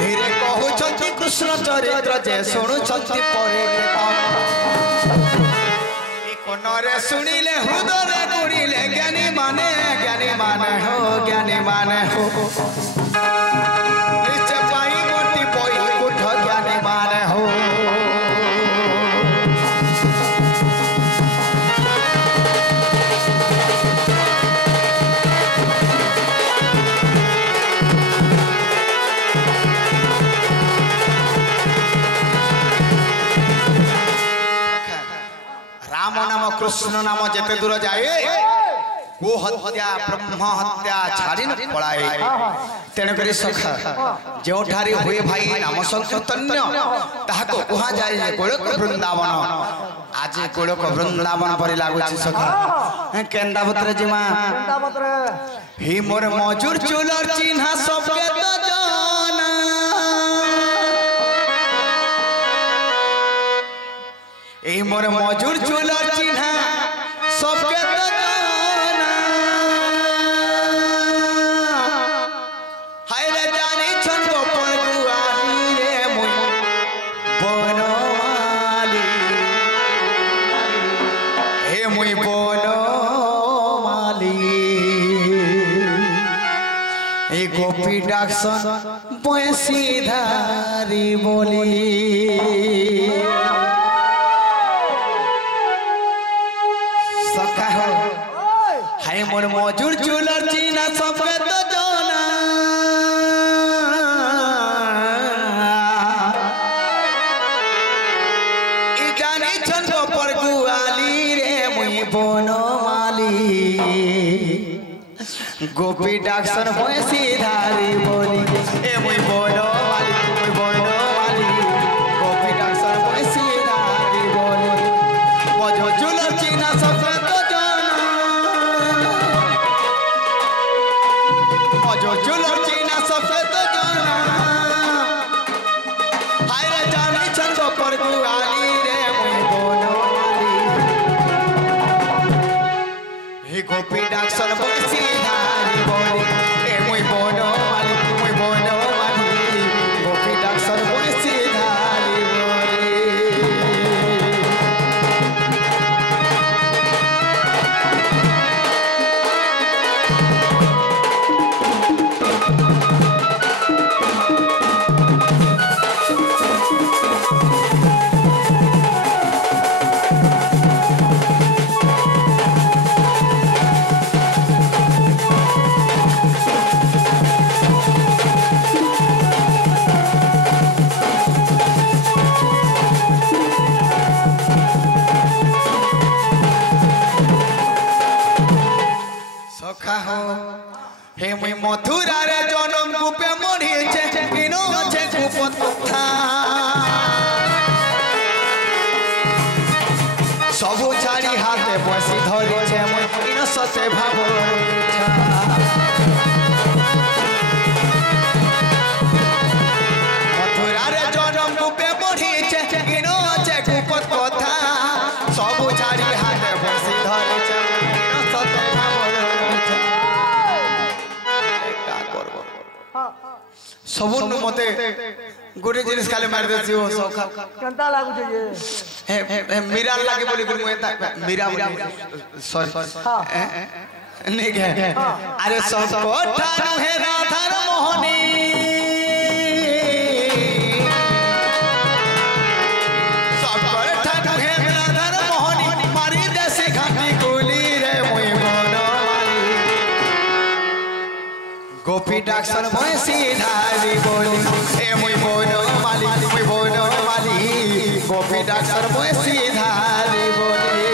धीरे कहउछंती कृष्ण चरित्र जे शुणुछंती परे कोनरे सुनिले हृदय गुड़िले ज्ञानी माने हो ज्ञानी माने हो निश्चय पाई मोटी पोई कुठ ज्ञानी माने हो राम नाम कृष्ण नाम जेते दूर जाए गो हत्या ब्रह्म हत्या छाड़ी न पलाए तेणु करी सखा जो ठारी हुए भाई नाम संकीर्तन्य ताहाको कुहा जाए गोलक वृंदावन आज गोलक वृंदावन परि लागुची सखा केंदापत्र जिमा ही मोर मजूर चुलर चिन्हा सबके तो जाना ए मोर मजूर चुलर चिन्हा सबके तो जाना हाय रे जानी छन गोपर गुआली रे मुई बनवाली हे मुई बनवाली ए गोपी डाक्सन पैसी धारी बोली हाय मोर मजूर चुलर चीना सबके तो जाना ई जानी छन गोपर गुआली रे मुई बनवाली गोपी डाक्सन भैंसी धारी बोली ए मुई बनवाली गोपी डाक्सन भैंसी धारी बोली मजूर चुलर चीना सबके तो जो चुलर चीना सफेद जाना हाय रे जानी छन गोपर गुआली रे मुई बनवाली हे गोपी डाक्सन बसी धारी बोली ए मुई बनवाली गोपी डाक्सन बसी धारी बोली हे मुई मथुरा रे जनम गुपे मरिचे किनो छे कुपथा सबु छाड़ी हाथे बसी धरिचे मुई किनो सते भाव मथुरा रे जनम गुपे मरिचे किनो छे कुपथा सबु छाड़ी हाथे बसी धरिचे किनो सते भाव सबुन मते गोटे जिनिस खाली मार देसी हो सखा केनता लागु छे हे मीरा लागे बोली गुरु मैं मीरा सॉरी नहीं है अरे सब ठानु है राधा मोहनी सब ठानु है राधा मोहनी मारी देसी घाटी गोली रे मुई बनवाली गोपी डाक्सन भैंसी धारी बोली ए मुई बनवाली गोपी डाक्सन भैंसी धारी बोली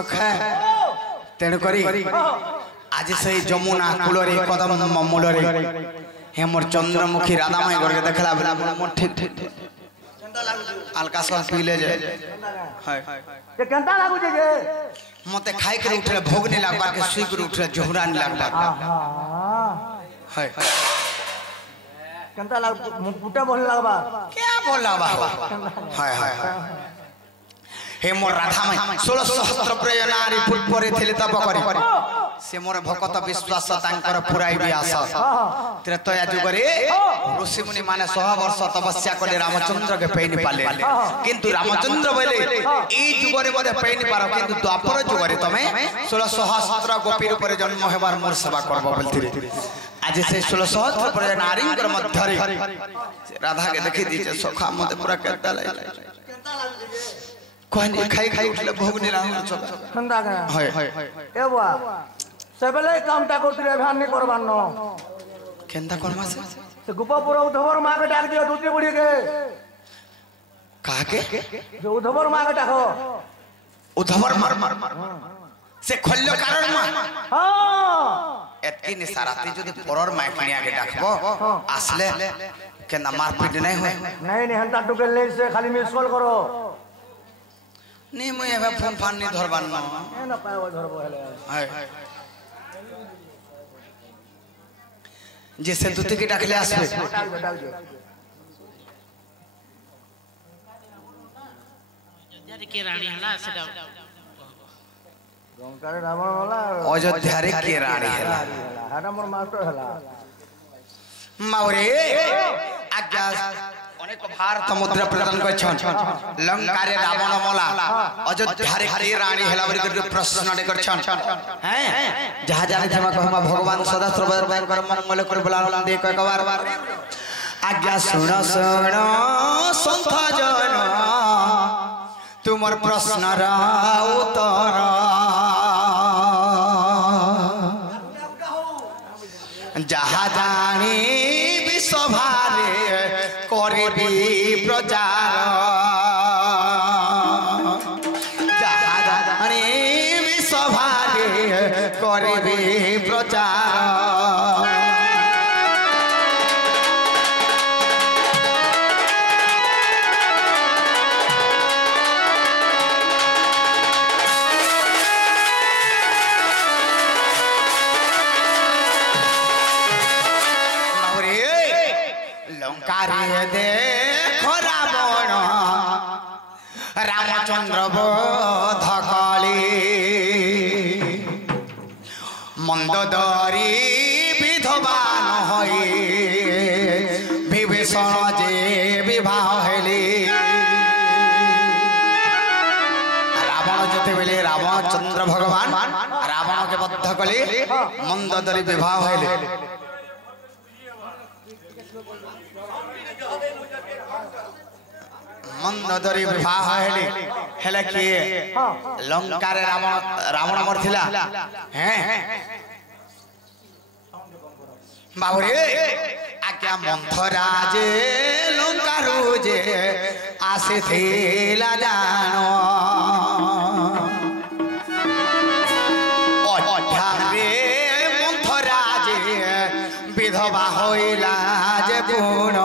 सखा तेणु करी आज से यमुना कूल कदम मूल हे मोर चंद्रमुखी राधामाई गड़के देखला बेला मोर ठीक ठीक हल्का सा पीले जे ये केंता लागु जे जे मते खाई के उठले भोग नहीं लागबा के सुई के उठले जोहरा नहीं लागबा हाय केंता लागु पुटा बोल लागबा क्या बोला बाबा हाय हाय हे मोर राधामाई 16 सहस्त्र प्रिय नारी पुष्परे थिले तप करी से मोर भक्त विश्वास तांकर पुराई भी आशा त्रेतया जुगरे ऋषि मुनि माने 100 वर्ष तपस्या करे रामचंद्र के पेनि पाले किंतु रामचंद्र बोले ई जुगरे मध्ये पेनि पारो किंतु द्वापर जुगरे तमे 16 सहस्त्र गोपी रूप रे जन्म हेबार मोर सेवा करबो बोलथिरे आज से 16 सहस्त्र प्रिय नारी कर मध्यरे राधा के देखि दीजे सखा मते पूरा केता लागे कोन खाई खाई उठले भोग नहीं लाग ठंडा का हाय ए बुआ सबले कामटा करतरे ध्यान नहीं करबान न केंदा करमा से गोपापुर उद्धवर मां के डाक दियो दूती बुढ़ी के कहा के जो उद्धवर मां के डाको उद्धवर मर से खोल्लो कारण मा हां एतकी निसाराती जदी परर मायखणी आगे डाकबो आसले केंदा मारपीट नहीं होय नहीं हंता टुके ले से खाली मिस कॉल करो नहीं मैं एबे फोन फान नहीं धरबान न ए न पाए धरबो हेले हाय जे से दूती के डाकले आसबे डाक दियो जरी के रानी हला सेटा गंगारे रावण वाला अयोध्या रे के रानी हला हाडा मोर मास्टर हला मावरे आज्ञा अनेक भारत समुद्र प्रदान करछन लंका रे रावण मोला अयोध्या रे के रानी हेला बरी के प्रश्न ने करछन हैं जहां जाने जमा कहमा भगवान सदा सर्वदा कर मंगल कर बुला दे एक बार आज्ञा सुन सुन संत जन तुमर प्रश्न रा उत्तर जहा जानी विश्वभारे करबी प्रचार जहा जानी विश्वभारे करबी प्रचार लंकारे देखो रावण रामचंद्र बोध कली मंदोदरी विधवान होई विभीषण जे विवाह हेली रावण जते बेले रामचंद्र भगवान रावण के बद्ध कली मंदोदरी विवाह हेली मंदोदरी विवाह हेली हेले कि लंका रे रावण मरथिला हैं बाबुरे आज्ञा मंथरा जे लंका रुजे आसीथिला जानो अठारे मंथरा जे विधवा होइला जे गुण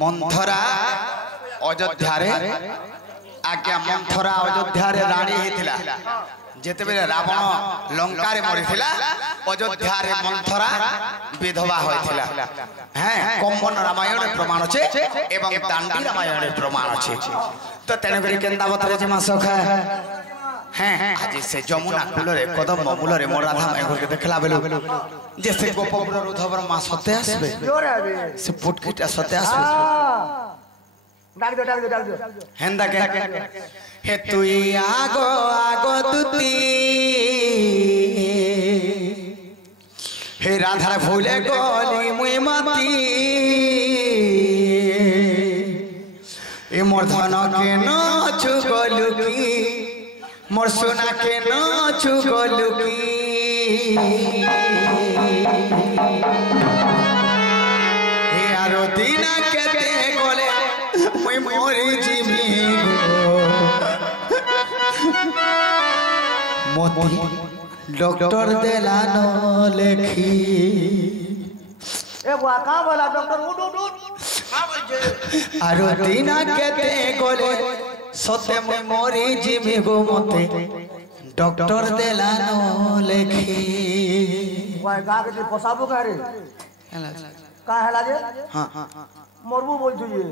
मंथरा अयोध्या रे आज्ञा मंथरा अयोध्या रे रानी हेतिला जेते बेले रावण लंका रे मरिथिला अयोध्या रे मंथरा विधवा होइथिला हैं कंबन रामायण प्रमाण छे एवं दांडी रामायण प्रमाण छे तो तेने करी केंदा बतरे जे मासखा हैं आज से यमुना कूल रे कदम मूल रे मोर राधा माई घर के देखला बेलो जैसे गोपपुर उद्धवर मां सते आसबे जोरे आबे से पुटकिटा सते आसबे डाक दो हेंदा के हे तुई आगो आगो तुती हे राधा फूले गोली मुई माती मोर धन के न छुगलु की मोर सोना के न छुगलु की हे आरो दिना के ते गोले मुई मोरी जीवी गो मोती डॉक्टर देला न लेखी ए बुआ कहाँ बोला डॉक्टर उठ उठ उठ आरो दिना केते गोले सते मैं मोरी जीवी गो मते डॉक्टर देला न लेखी बुआ गा के पोसाबो का रे का हला जे हां मरबू बोल छुए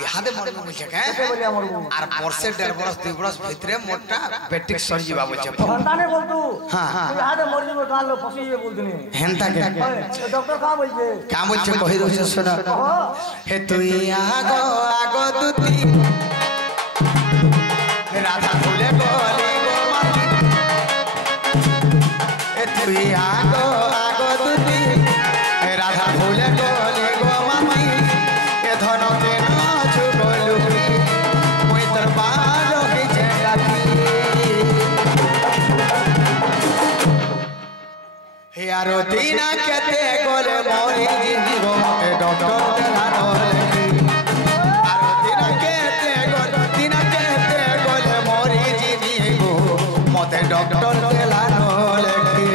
इहादे मरबू बोलछे के के बोलिया मरबू आर वर्षे 1.5 बरस 2 बरस भितरे मोटा बेटिक सर जीवा बोलछे घंटा ने बोल तू हां तू यहां मरजी में गाल लो फसी ये बोल दने हेंता के डॉक्टर का बोलछे का बोलछे कहि दोछे सुन हे तुई आगो आगो दुती राधा फूले गोले गो माटी हे तुई आगो आगो दुती राधा फूले गोले गो माटी ए धन के न छुगलु की मोई दरबार के जगाती हे आरो दिना केते गोले मोरी जीवी गो मते डॉक्टर देला न लेखी आरो दिना केते गोले मोरी जीवी गो मते डॉक्टर देला न लेखी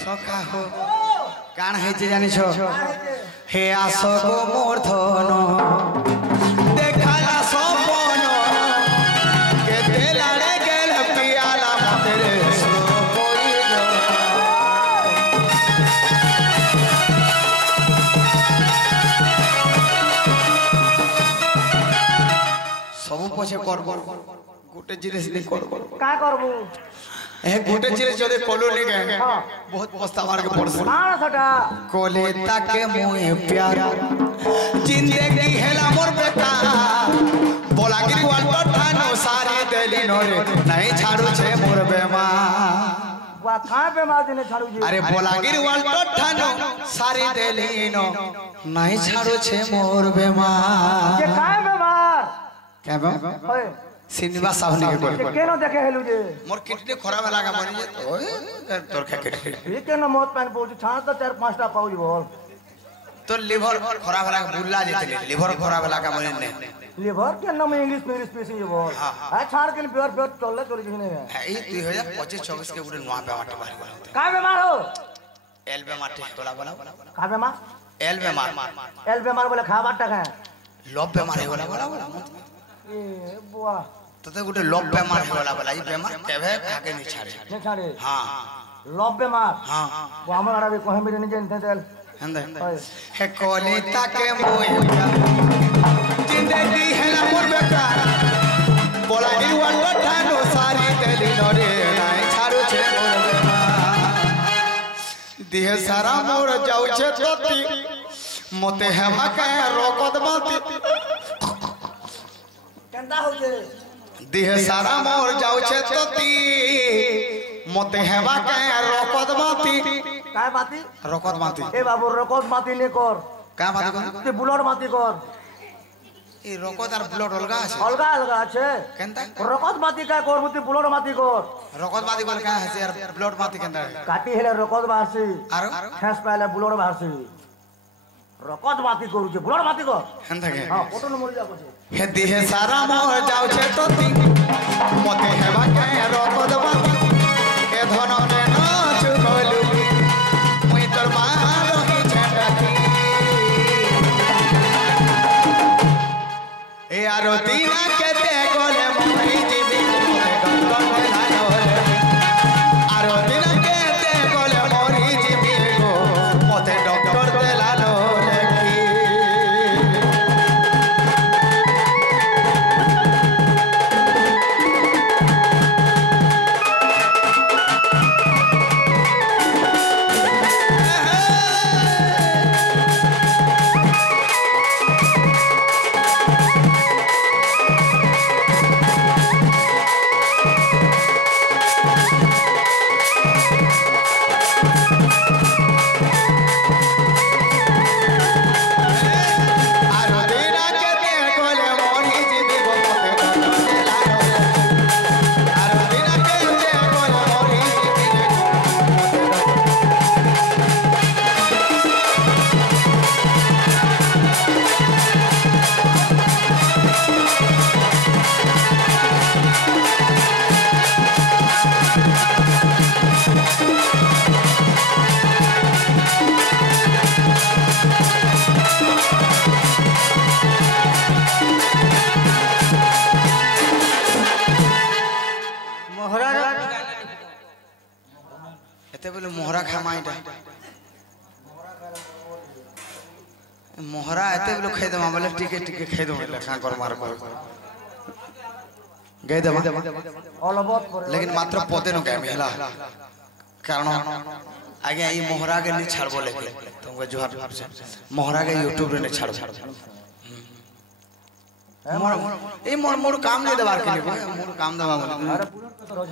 सखा हो कान हेचे जानिछ हे आसो गो मोर धन देखाला सपन केते लाड़े गेल पियाला मते रे सो कोई सब पछे कर गोटे जिनिस नहीं कर का करबू ए गोटे जिनिस जदे कॉलोनी के बहुत पछता मार के पड़स कान सटा कोले ताके मोए प्यार जिंदगी हेला मोर बेटा बोला कि वाल ठानो सारी देली नोरे नहीं छाड़ू छे मोर बेमा बुआ कहाँ पे मार देने छाड़ू जी अरे बोला कि वाल ठानो सारी देली नो नहीं छाड़ू छे मोर बेमा ये कहाँ पे मार क्या बा ओए सिनेमा साहनी के ये बोल केनो देखे हेलू जे मोर किडनी खराब लागा मरी जे ओए तोर का किडनी ये केनो मौत पान पहुंच छान तो 4-5टा पाउजी बोल तो लिवर खराब लागा बुल्ला जेते लिवर खराब लागा मरी ने लिवर के नाम इंग्लिश में स्पेसिंग ये बोल है छाड़ के प्योर प्योर चलले चली जी नहीं है ए 2025-26 के गुडे नवा पे माटी मारी कहाँ पे मार हो एल पे माटी बोला बोला कहाँ पे मार एल पे मार एल पे मार बोले खा बाटा का लॉब पे मारे बोला बोला ए बुआ तो ते गुडे लॉब पे मारे बोला बोला ई पे मार केवे आगे नहीं छाड़े नहीं छाड़े हां लॉब पे मार हां वो हमारा भी कोहे में नहीं जानते तेल हंदे हे कोले ताके मोए जिंदगी हेला मोर बेटा बोला कि वाल ठानो सारी देली नरे नहीं छाड़ू छे मोर बेमा देह सारा मोर जाऊ छे तोती मते हेमा के रोकत माती केंदा हो जे देह सारा मोर जाऊ छे तोती मते हेमा के रोकत माती काय बाती रोकत माती ए बाबू रकोत माती ने कर का माती कोन ते बुलर माती कर ई रोकत आर ब्लड अलगा আছে अलगा अलगा আছে केनता रकोत माती काय कर मुती बुलर माती कर रोकत माती कोन का আছে यार ब्लड माती केनता काटी हेले रकोत बारसी आरो ठेस पाले बुलर बारसी रकोत माती करू जे बुलर माती कर हंदा के हां फोटो न मर जा को हे देह सारा मोर जाऊ छे तोती मते हेबा के रोकत माती ए धन ने नाच गलु मुई तोर मार ही छटाकी এতে বলে মোহরা খামা এটা মোহরা এতে বলে খাই দেবা বলে টিকে টিকে খাই দেবো লেখা কর মার কর গাই দেবা অলবত করে लेकिन मात्र पदे नो गाय मिला कारण आगे ये मोहरा के नहीं छाड़ बोले तुमको जोहार मोहरा के यूट्यूब रे नहीं छाड़ मोर ये मोर काम नहीं दबार के लिए मोर काम दबा अरे पूरा तो रोज